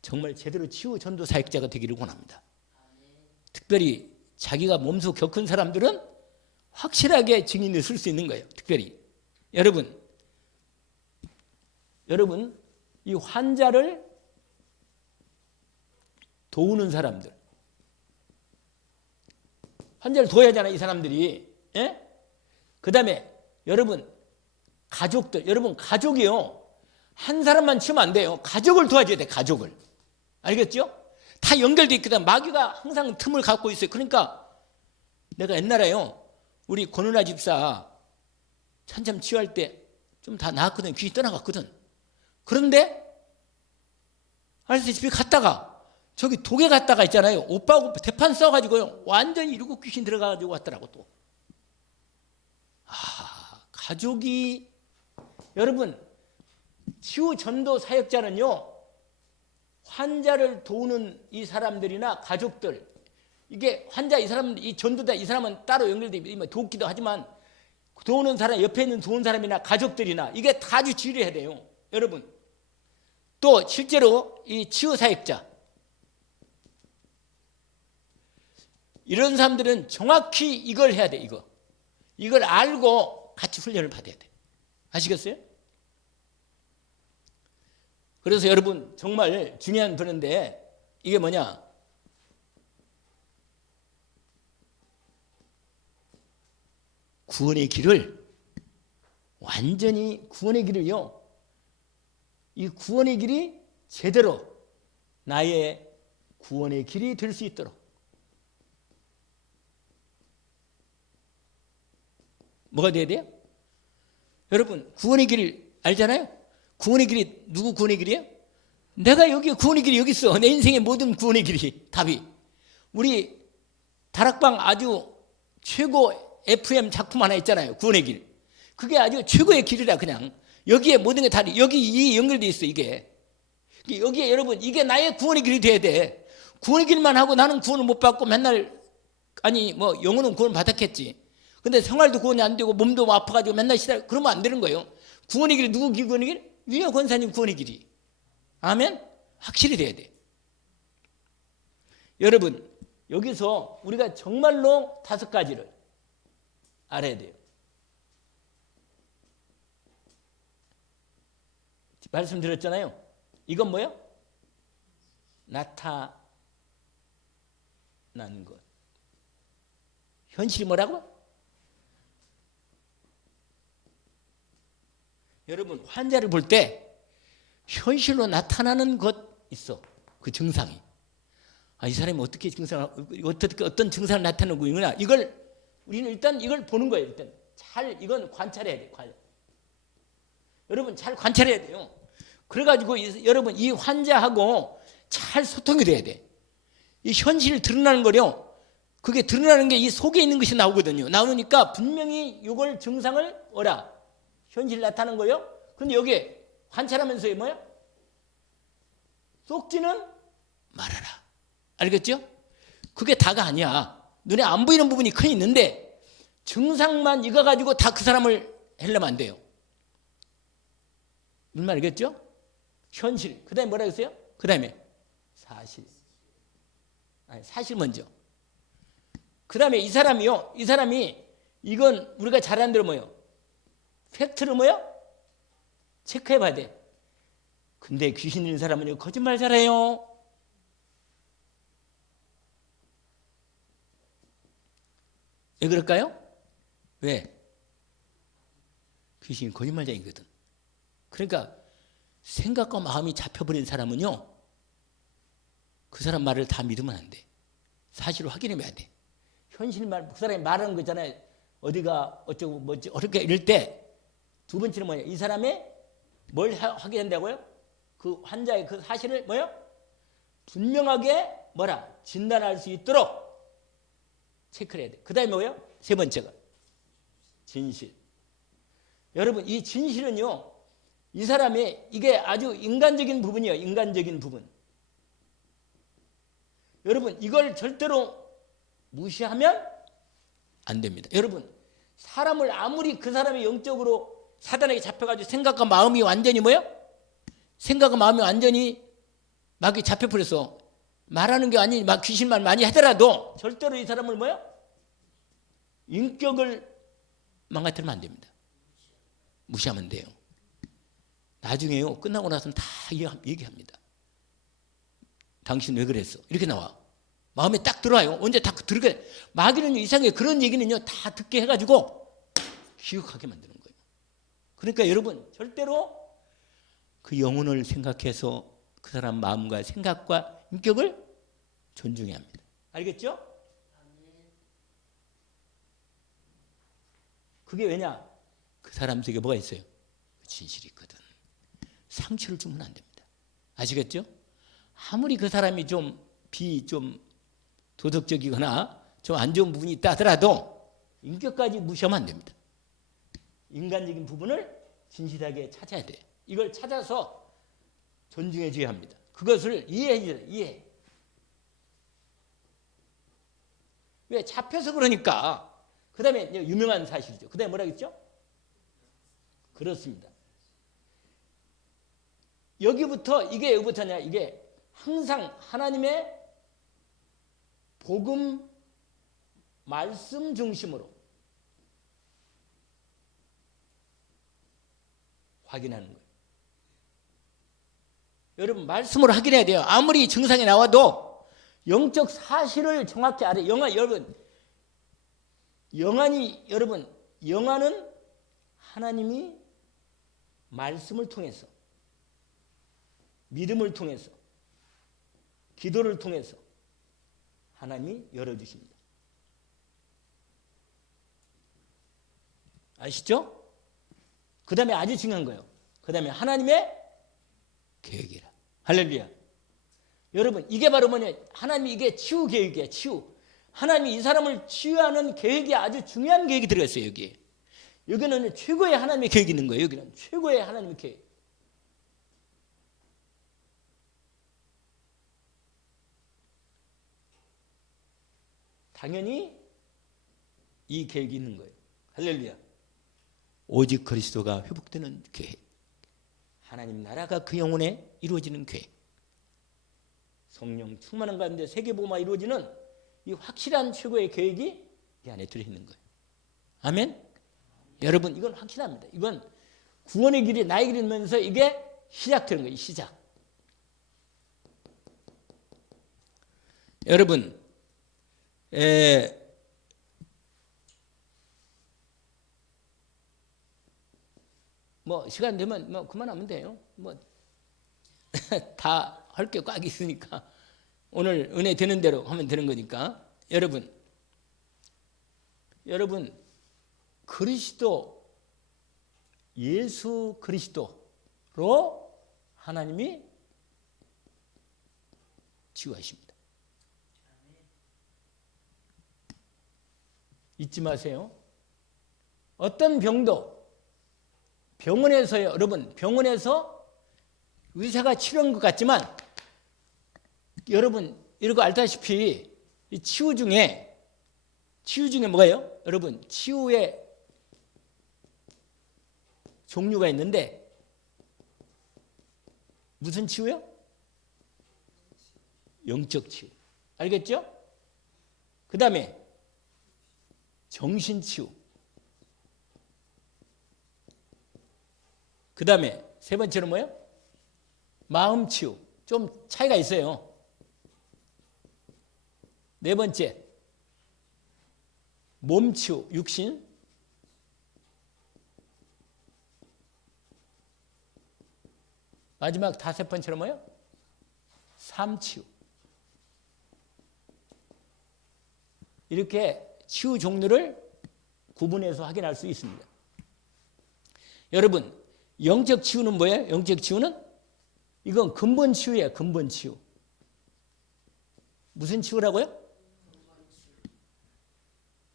정말 제대로 치유 전도 사역자가 되기를 원합니다. 특별히 자기가 몸소 겪은 사람들은 확실하게 증인을 쓸 수 있는 거예요. 특별히 여러분 이 환자를 도우는 사람들, 환자를 도와야 하잖아요, 이 사람들이. 예? 그 다음에 여러분 가족들, 여러분 가족이요, 한 사람만 치우면 안 돼요. 가족을 도와줘야 돼. 가족을. 알겠죠? 다 연결돼 있거든. 마귀가 항상 틈을 갖고 있어요. 그러니까 내가 옛날에요, 우리 권은아 집사 한참 치유할 때 좀 다 나았거든. 귀신이 떠나갔거든. 그런데 알았어요, 집에 갔다가 저기 독에 갔다가 있잖아요, 오빠하고 대판 써가지고요 완전히 일곱 귀신 들어가가지고 왔더라고. 또 가족이, 여러분 치유 전도 사역자는요, 환자를 도우는 이 사람들이나 가족들, 이게 환자 이 사람, 이 전도자 이 사람은 따로 연결돼 돕기도 하지만 도우는 사람, 옆에 있는 도우는 사람이나 가족들이나 이게 다 아주 지휘해야 돼요. 여러분 또 실제로 이 치유 사역자, 이런 사람들은 정확히 이걸 해야 돼. 이걸 알고 같이 훈련을 받아야 돼. 아시겠어요? 그래서 여러분 정말 중요한 분인데, 이게 뭐냐? 구원의 길을, 완전히 구원의 길을요, 이 구원의 길이 제대로 나의 구원의 길이 될 수 있도록, 뭐가 돼야 돼요? 여러분 구원의 길 알잖아요? 구원의 길이, 누구 구원의 길이에요? 내가 여기 구원의 길이 여기 있어. 내 인생의 모든 구원의 길이, 답이. 우리 다락방 아주 최고 FM 작품 하나 있잖아요, 구원의 길. 그게 아주 최고의 길이라. 그냥 여기에 모든 게 다 여기 이 연결돼 있어. 이게 여기에 여러분, 이게 나의 구원의 길이 돼야 돼. 구원의 길만 하고 나는 구원을 못 받고 맨날, 아니 뭐 영혼은 구원 받았겠지, 근데 생활도 구원이 안 되고 몸도 아파가지고 맨날 그러면 안 되는 거예요. 구원의 길이 누구 구원의 길? 위에 권사님 구원의 길이. 아멘? 확실히 돼야 돼. 여러분 여기서 우리가 정말로 5가지를 알아야 돼요. 말씀드렸잖아요. 이건 뭐예요? 나타나는 것. 현실이 뭐라고? 여러분 환자를 볼 때 현실로 나타나는 것 있어. 그 증상이. 이 사람이 어떻게 어떤 증상을 나타내는구나. 이걸 우리는 일단 이걸 보는 거예요. 일단 이건 관찰해야 돼요. 여러분 잘 관찰해야 돼요. 그래가지고 여러분 이 환자하고 잘 소통이 돼야 돼. 이 현실이 드러나는 거요, 그게 드러나는 게 이 속에 있는 것이 나오거든요. 나오니까 분명히 이걸 증상을 뭐라? 현실 나타나는 거예요. 그런데 여기에 관찰하면서 뭐야? 속지는 말아라. 알겠죠? 그게 다가 아니야. 눈에 안 보이는 부분이 큰 있는데 증상만 이거 가지고 다 그 사람을 하려면 안 돼요. 무슨 말 알겠죠? 현실. 그 다음에 뭐라 그랬어요? 그 다음에 사실. 아니, 사실 먼저. 그 다음에 이 사람이요. 이 사람이 이건 우리가 잘하는 대로 뭐예요? 팩트로 뭐예요? 체크해 봐야 돼. 근데 귀신 있는 사람은 거짓말 잘해요. 왜 그럴까요? 왜? 귀신이 거짓말쟁이거든. 그러니까 생각과 마음이 잡혀버린 사람은요, 그 사람 말을 다 믿으면 안 돼. 사실을 확인해 봐야 돼. 현실 말, 그 사람이 말하는 거 있잖아요. 어디가 어쩌고 뭐지 어떻게 이럴 때 두 번째는 뭐냐? 이 사람의 뭘 확인한다고요? 그 환자의 그 사실을 뭐요? 분명하게 뭐라? 진단할 수 있도록 체크를 해야 돼. 그 다음에 뭐예요? 세 번째가 진실. 여러분 이 진실은요, 이 사람의 이게 아주 인간적인 부분이에요. 인간적인 부분. 여러분 이걸 절대로 무시하면 안 됩니다. 여러분 사람을 아무리 그 사람이 영적으로 사단에게 잡혀가지고 생각과 마음이 완전히 뭐예요? 생각과 마음이 완전히 막 잡혀버려서 말하는 게 아닌 막 귀신말 많이 하더라도 절대로 이 사람을 뭐예요? 인격을 망가뜨리면 안 됩니다. 무시하면 돼요. 나중에요 끝나고 나서는 다 얘기합니다. 당신 왜 그랬어? 이렇게 나와. 마음에 딱 들어와요. 언제 딱 들게. 마귀는 이상하게 그런 얘기는요 다 듣게 해가지고 기억하게 만드는 거예요. 그러니까 여러분 절대로 그 영혼을 생각해서 그 사람 마음과 생각과 인격을 존중해야 합니다. 알겠죠? 그게 왜냐? 그 사람 속에 뭐가 있어요? 진실이 있거든. 상처를 주면 안 됩니다. 아시겠죠? 아무리 그 사람이 좀 도덕적이거나 좀 안 좋은 부분이 있다 하더라도 인격까지 무시하면 안 됩니다. 인간적인 부분을 진실하게 찾아야 돼요. 이걸 찾아서 존중해 줘야 합니다. 그것을 이해해 줘야 돼요. 이해. 왜? 잡혀서 그러니까. 그 다음에 유명한 사실이죠. 그 다음에 뭐라 그랬죠? 그렇습니다. 여기부터 이게 여기부터냐? 이게 항상 하나님의 복음 말씀 중심으로 확인하는 거예요. 여러분 말씀으로 확인해야 돼요. 아무리 증상이 나와도 영적 사실을 정확히 알아요. 여러분 영안은 하나님이 말씀을 통해서 믿음을 통해서 기도를 통해서 하나님이 열어주십니다. 아시죠? 그 다음에 아주 중요한 거예요. 그 다음에 하나님의 계획이라. 할렐루야. 여러분 이게 바로 뭐냐? 하나님이 이게 치유 계획이야. 치유. 하나님이 이 사람을 치유하는 계획이 아주 중요한 계획이 들어있어요. 여기는 최고의 하나님의 계획이 있는 거예요. 여기는 최고의 하나님의 계획. 당연히 이 계획이 있는 거예요. 할렐루야. 오직 그리스도가 회복되는 계획. 하나님 나라가 그 영혼에 이루어지는 계획. 성령 충만한 가운데 세계복음화 이루어지는 이 확실한 최고의 계획이 이 안에 들어있는 거예요. 아멘? 여러분 이건 확실합니다. 이건 구원의 길이 나의 길이면서 이게 시작되는 거예요. 시작. 여러분 뭐 시간 되면 뭐 그만하면 돼요. 뭐 다 할 게 꽉 있으니까 오늘 은혜 되는 대로 하면 되는 거니까. 여러분 그리스도 예수 그리스도로 하나님이 치유하십니다. 잊지 마세요. 어떤 병도 병원에서요, 여러분, 병원에서 의사가 치료한 것 같지만 여러분 이러고 알다시피 이 치유 중에 뭐가요? 여러분, 치유의 종류가 있는데 무슨 치유요? 영적 치유. 알겠죠? 그 다음에 정신치유. 그 다음에 세 번째는 뭐예요? 마음치유. 좀 차이가 있어요. 네 번째, 몸치유, 육신. 마지막 다섯 번째는 뭐예요? 삶치유. 이렇게 치유 종류를 구분해서 확인할 수 있습니다. 여러분, 영적 치유는 뭐예요? 영적 치유는 이건 근본 치유예요. 근본 치유. 무슨 치유라고요?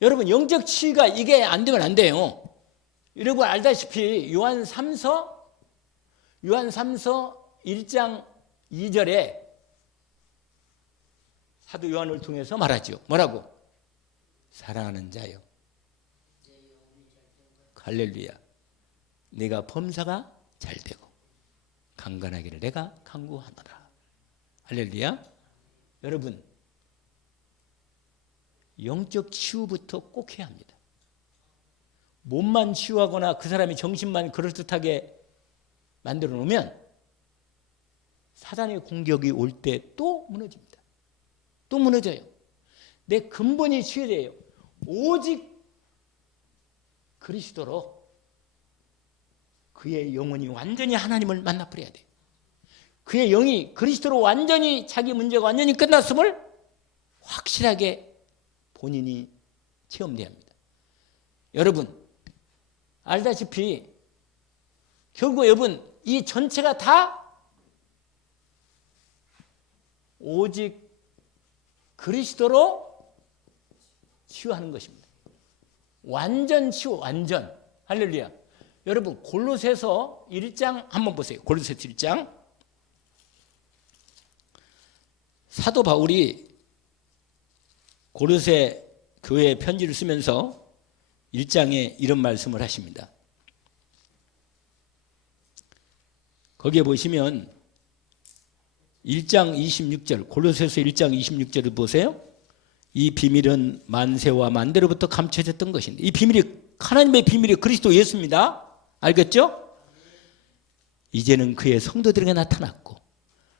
여러분, 영적 치유가 이게 안 되면 안 돼요. 여러분 알다시피 요한 3서 1장 2절에 사도 요한을 통해서 말하죠. 뭐라고? 사랑하는 자여, 할렐루야, 내가 범사가 잘 되고 강건하기를 내가 간구하노라. 할렐루야. 여러분, 영적 치유부터 꼭 해야 합니다. 몸만 치유하거나 그 사람이 정신만 그럴듯하게 만들어 놓으면 사단의 공격이 올 때 또 무너집니다. 또 무너져요. 내 근본이 치유돼요. 오직 그리스도로 그의 영혼이 완전히 하나님을 만나버려야 돼요. 그의 영이 그리스도로 완전히 자기 문제가 완전히 끝났음을 확실하게 본인이 체험돼야 합니다. 여러분 알다시피 결국 여러분 이 전체가 다 오직 그리스도로 치유하는 것입니다. 완전 치유, 완전. 할렐루야. 여러분 골로새서 1장 한번 보세요. 골로새서 1장. 사도 바울이 골로새 교회에 편지를 쓰면서 1장에 이런 말씀을 하십니다. 거기에 보시면 1장 26절, 골로새서 1장 26절을 보세요. 이 비밀은 만세와 만대로부터 감춰졌던 것인데, 이 비밀이 하나님의 비밀이 그리스도 예수입니다. 알겠죠? 이제는 그의 성도들에게 나타났고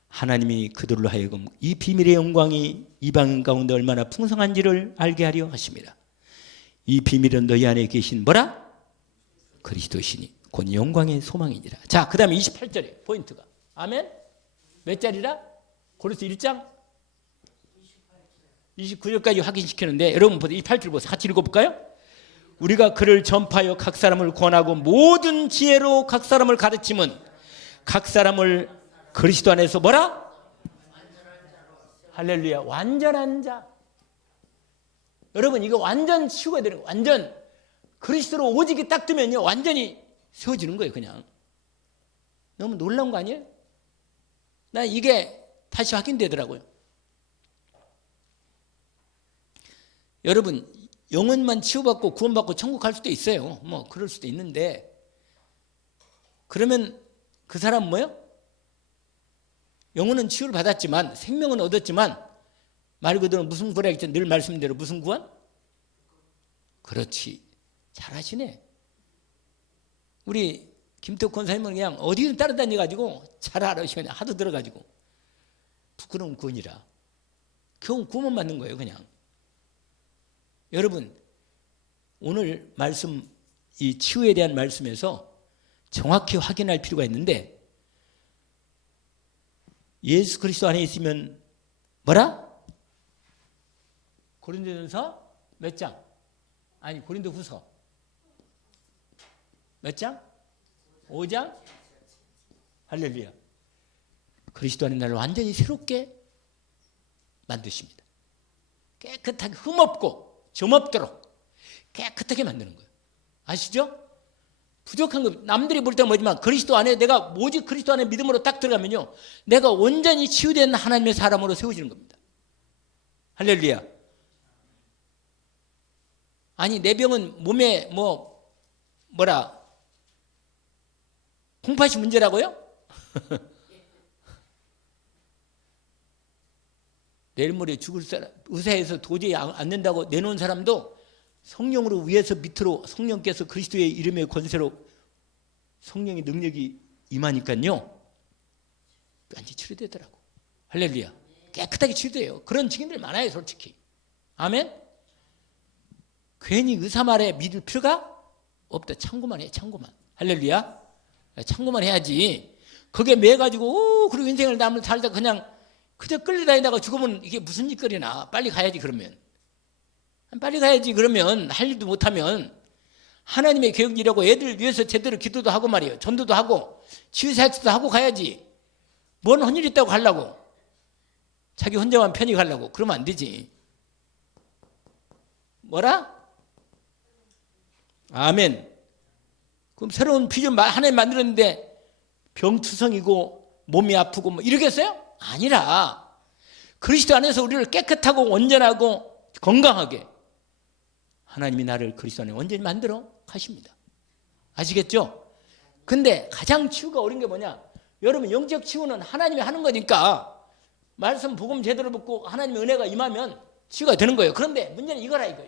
하나님이 그들로 하여금 이 비밀의 영광이 이방인 가운데 얼마나 풍성한지를 알게 하려 하십니다. 이 비밀은 너희 안에 계신 뭐라? 그리스도시니 곧 영광의 소망이니라. 자, 그 다음에 28절에 포인트가. 아멘? 몇 절이라? 고린도서 1장 29절까지 확인시키는데 여러분 보세요. 28절 보세요. 같이 읽어볼까요? 우리가 그를 전파하여 각 사람을 권하고 모든 지혜로 각 사람을 가르치면 각 사람을 그리스도 안에서 뭐라? 할렐루야. 완전한 자. 여러분 이거 완전 치유가 되는 거예요. 완전 그리스도로 오직이 딱 뜨면요 완전히 세워지는 거예요. 그냥 너무 놀라운 거 아니에요? 난 이게 다시 확인되더라고요. 여러분 영혼만 치유받고 구원받고 천국 갈 수도 있어요. 뭐 그럴 수도 있는데 그러면 그 사람 뭐예요? 영혼은 치유를 받았지만 생명은 얻었지만 말 그대로 무슨 구원이겠죠? 늘 말씀대로 무슨 구원? 그렇지. 잘하시네. 우리 김태욱 권사님은 그냥 어디든 따라다녀가지고 잘 알아시고 그냥 하도 들어가지고 부끄러운 구원이라 겨우 구원 받는 거예요. 그냥. 여러분 오늘 말씀 이 치유에 대한 말씀에서 정확히 확인할 필요가 있는데 예수 그리스도 안에 있으면 뭐라? 고린도전서 몇 장? 아니 고린도후서 몇 장? 5장? 할렐루야. 그리스도 안에 나를 완전히 새롭게 만드십니다. 깨끗하게 흠없고 점없도록 깨끗하게 만드는 거예요. 아시죠? 부족한 거 남들이 볼 때는 뭐지만 그리스도 안에 내가 오직 그리스도 안에 믿음으로 딱 들어가면요, 내가 온전히 치유된 하나님의 사람으로 세워지는 겁니다. 할렐루야. 아니 내 병은 몸에 뭐라 콩팥이 문제라고요? 내일 모레 죽을 사람 의사에서 도저히 안 된다고 내놓은 사람도 성령으로 위에서 밑으로 성령께서 그리스도의 이름의 권세로 성령의 능력이 임하니까요, 완전히 치료되더라고. 할렐루야. 깨끗하게 치료돼요. 그런 증인들 많아요, 솔직히. 아멘. 괜히 의사 말에 믿을 필요가 없다. 참고만 해, 참고만. 할렐루야. 참고만 해야지. 거기에 매가지고 그리고 인생을 남을 살다 그냥 그저 끌려다니다가 죽으면 이게 무슨 짓거리나. 빨리 가야지. 그러면 빨리 가야지. 그러면 할 일도 못하면 하나님의 계획이라고 애들 위해서 제대로 기도도 하고 말이에요, 전도도 하고 치유사역도 하고 가야지. 뭔 헌일 있다고 가려고 자기 혼자만 편히 가려고 그러면 안 되지. 뭐라? 아멘. 그럼 새로운 비전 하나님 만들었는데 병투성이고 몸이 아프고 뭐 이러겠어요? 아니라 그리스도 안에서 우리를 깨끗하고 온전하고 건강하게 하나님이 나를 그리스도 안에 온전히 만들어 가십니다. 아시겠죠? 근데 가장 치유가 어려운 게 뭐냐? 여러분, 영적 치유는 하나님이 하는 거니까 말씀 복음 제대로 듣고 하나님의 은혜가 임하면 치유가 되는 거예요. 그런데 문제는 이거라. 이거.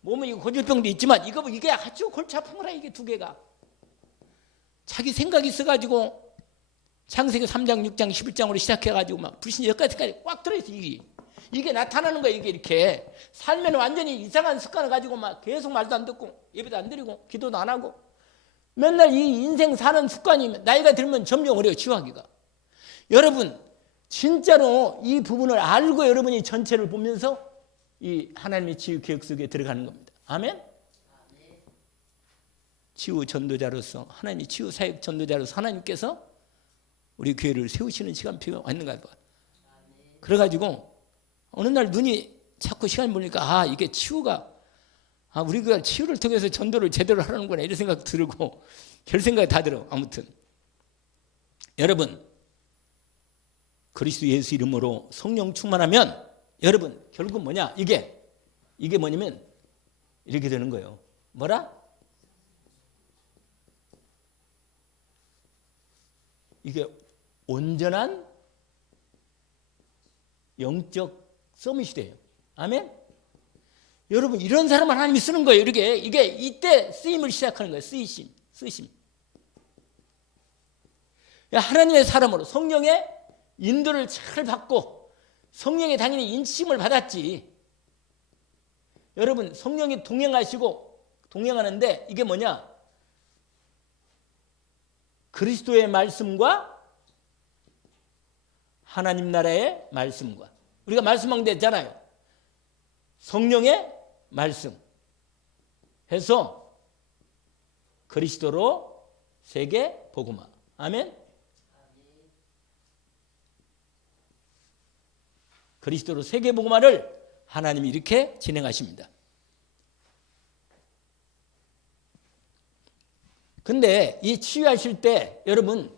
몸은 이거 고질병도 있지만 이게 아주 골치 아픈 거라. 이게 두 개가 자기 생각이 있어가지고 창세기 3장 6장 11장으로 시작해가지고 막 불신이 여기까지 꽉 들어있어. 이게 나타나는 거예요. 이게 이렇게 살면 완전히 이상한 습관을 가지고 막 계속 말도 안 듣고 예배도 안 드리고 기도도 안 하고 맨날 이 인생 사는 습관이 나이가 들면 점점 어려워요, 치유하기가. 여러분, 진짜로 이 부분을 알고 여러분이 전체를 보면서 이 하나님의 치유 계획 속에 들어가는 겁니다. 아멘? 치유 전도자로서, 하나님의 치유 사역 전도자로서 하나님께서 우리 교회를 세우시는 시간표가 왔는가 봐. 그래가지고 어느 날 눈이 자꾸 시간이 보니까 이게 치유가 우리가 치유를 통해서 전도를 제대로 하는구나 이런 생각 들고 별 생각이 다 들어. 아무튼 여러분, 그리스도 예수 이름으로 성령 충만하면 여러분 결국 뭐냐? 이게 뭐냐면 이렇게 되는 거예요. 뭐라? 이게 온전한 영적 서밋이 돼요. 아멘? 여러분, 이런 사람을 하나님이 쓰는 거예요. 이게 이때 쓰임을 시작하는 거예요. 쓰심. 하나님의 사람으로 성령의 인도를 잘 받고 성령의 당연히 인침을 받았지. 여러분, 성령이 동행하는데 이게 뭐냐? 그리스도의 말씀과 하나님 나라의 말씀과 우리가 말씀한 데 있잖아요. 성령의 말씀 해서 그리스도로 세계 복음화. 아멘. 그리스도로 세계 복음화를 하나님이 이렇게 진행하십니다. 근데 이 치유하실 때 여러분,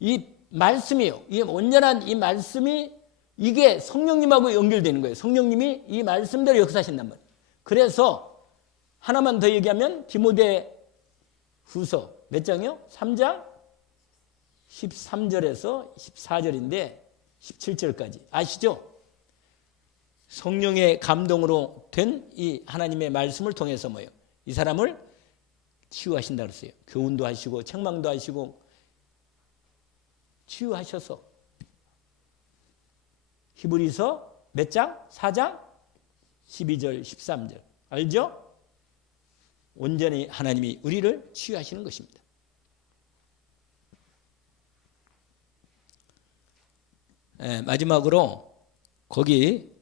이 말씀이요, 이 온전한 이 말씀이 이게 성령님하고 연결되는 거예요. 성령님이 이 말씀대로 역사하신단 말이에요. 그래서 하나만 더 얘기하면 디모데 후서 몇 장이요? 3장 13절에서 14절인데 17절까지 아시죠? 성령의 감동으로 된 이 하나님의 말씀을 통해서 뭐예요? 이 사람을 치유하신다 그랬어요. 교훈도 하시고 책망도 하시고 치유하셔서 히브리서 몇 장? 4장 12절 13절 알죠? 온전히 하나님이 우리를 치유하시는 것입니다. 마지막으로 거기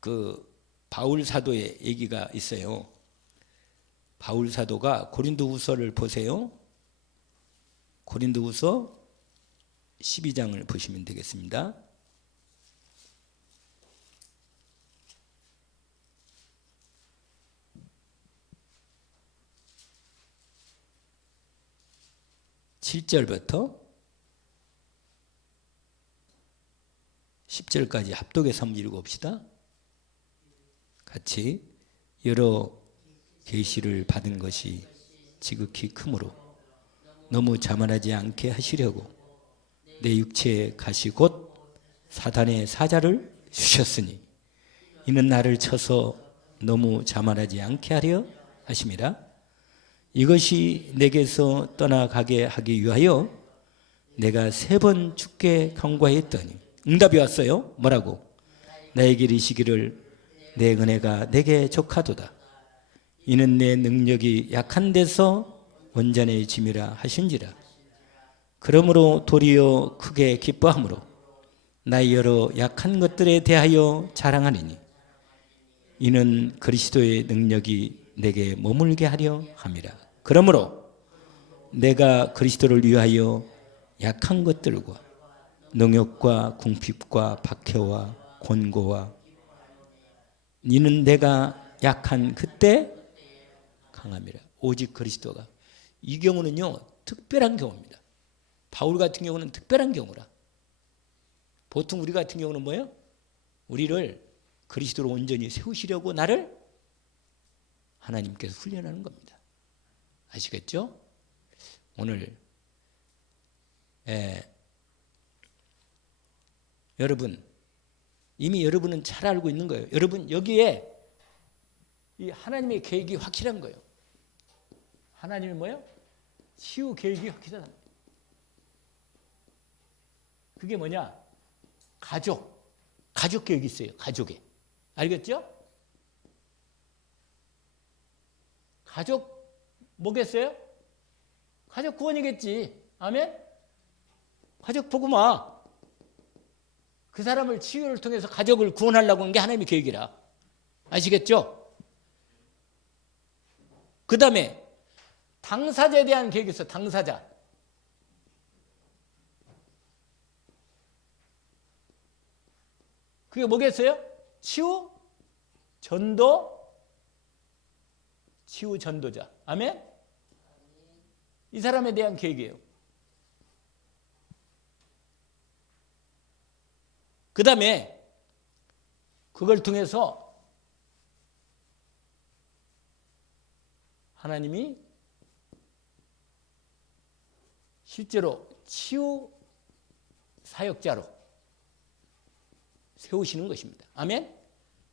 그 바울 사도의 얘기가 있어요. 바울 사도가 고린도후서를 보세요. 고린도후서 12장을 보시면 되겠습니다. 7절부터 10절까지 합독해서 한번 읽어봅시다. 같이. 여러 계시를 받은 것이 지극히 크므로 너무 자만하지 않게 하시려고 내 육체에 가시 곧 사단의 사자를 주셨으니 이는 나를 쳐서 너무 자만하지 않게 하려 하심이라. 이것이 내게서 떠나가게 하기 위하여 내가 3번 죽게 간구하였더니 응답이 왔어요. 뭐라고? 나에게 이르시기를 내 은혜가 내게 족하도다. 이는 내 능력이 약한 데서 온전해짐이라 하신지라. 그러므로 도리어 크게 기뻐함으로 나의 여러 약한 것들에 대하여 자랑하리니 이는 그리스도의 능력이 내게 머물게 하려 함이라. 그러므로 내가 그리스도를 위하여 약한 것들과 능욕과 궁핍과 박해와 곤고와 이는 내가 약한 그때 강함이라. 오직 그리스도가. 이 경우는요 특별한 경우입니다. 바울 같은 경우는 특별한 경우라. 보통 우리 같은 경우는 뭐예요? 우리를 그리스도로 온전히 세우시려고 나를 하나님께서 훈련하는 겁니다. 아시겠죠? 오늘 여러분 이미 여러분은 잘 알고 있는 거예요. 여러분 여기에 이 하나님의 계획이 확실한 거예요. 하나님이 뭐예요? 치유 계획이 확실하다. 그게 뭐냐? 가족 계획이 있어요. 가족에. 알겠죠? 가족 뭐겠어요? 가족 구원이겠지. 아멘? 가족 복음화. 그 사람을 치유를 통해서 가족을 구원하려고 하는 게 하나님의 계획이라. 아시겠죠? 그 다음에 당사자에 대한 계획이 있어. 당사자. 그게 뭐겠어요? 치유 전도자. 아멘? 이 사람에 대한 계획이에요. 그 다음에 그걸 통해서 하나님이 실제로 치유 사역자로 세우시는 것입니다. 아멘?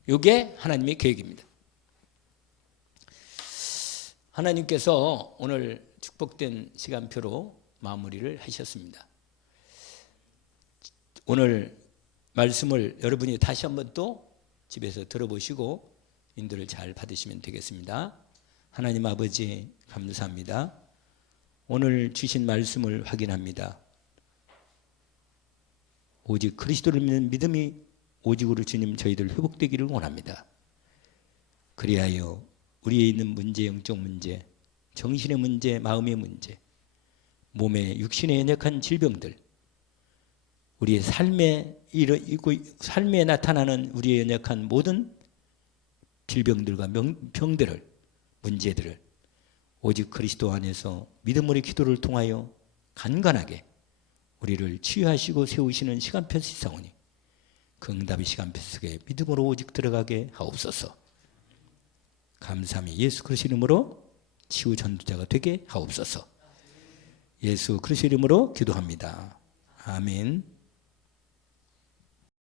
이게 하나님의 계획입니다. 하나님께서 오늘 축복된 시간표로 마무리를 하셨습니다. 오늘 말씀을 여러분이 다시 한번 또 집에서 들어보시고 인도를 잘 받으시면 되겠습니다. 하나님 아버지 감사합니다. 오늘 주신 말씀을 확인합니다. 오직 그리스도를 믿는 믿음이 오직으로 주님 저희들 회복되기를 원합니다. 그리하여 우리에 있는 문제, 영적 문제, 정신의 문제, 마음의 문제, 몸의 육신에 연약한 질병들, 우리의 삶에 나타나는 우리의 연약한 모든 질병들과 병들을, 문제들을 오직 그리스도 안에서 믿음으로 기도를 통하여 간간하게 우리를 치유하시고 세우시는 시간표 있사오니 그 응답의 시간표 속에 믿음으로 오직 들어가게 하옵소서. 감사함이 예수 그리스도 이름으로 치유 전도자가 되게 하옵소서. 예수 그리스도 이름으로 기도합니다. 아멘.